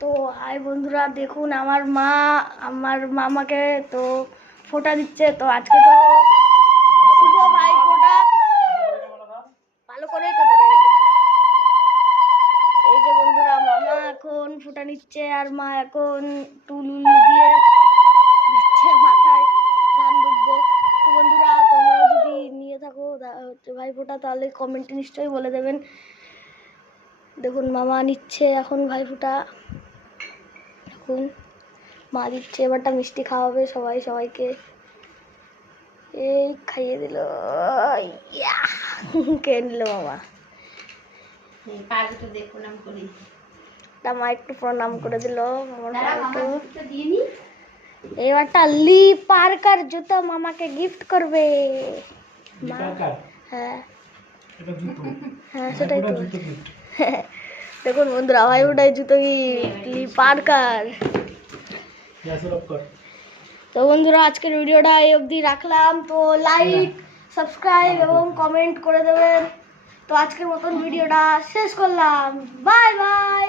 তো হাই বন্ধুরা, দেখুন আমার মা আমার মামাকে তো ফোঁটা দিচ্ছে। তো আজকে তো শুভ ভাই ফোঁটা, ভালো করে তো ধরে রেখেছে। এই যে বন্ধুরা, মামা এখন ফোঁটা নিচ্ছে আর মা এখন টুল দিয়ে দিচ্ছে মাথায় ধান ডুববো। তো বন্ধুরা, তোমরা যদি নিয়ে থাকো ভাই ফোঁটা, তাহলে কমেন্টে নিশ্চয়ই বলে দেবেন। দেখুন মামা নিচ্ছে এখন ভাই ফোঁটা, দেখুন মা দিচ্ছে। এবারটা মিষ্টি খাওয়াবে সবাইকে। এই খাইয়ে দিল, কে নিল মামা। মা একটু প্রণাম করে দিল। এবারটা লি পার্কার জুতো মামাকে গিফট করবে। হ্যাঁ হ্যাঁ, সেটাই তো। দেখুন বন্ধুরা, ভাই ওটাই জুতো লি পার্কার। তো বন্ধুরা, আজকের ভিডিওটা এই অবধি রাখলাম। তো লাইক, সাবস্ক্রাইব এবং কমেন্ট করে দেবেন। তো আজকের মতন ভিডিওটা শেষ করলাম। Bye bye.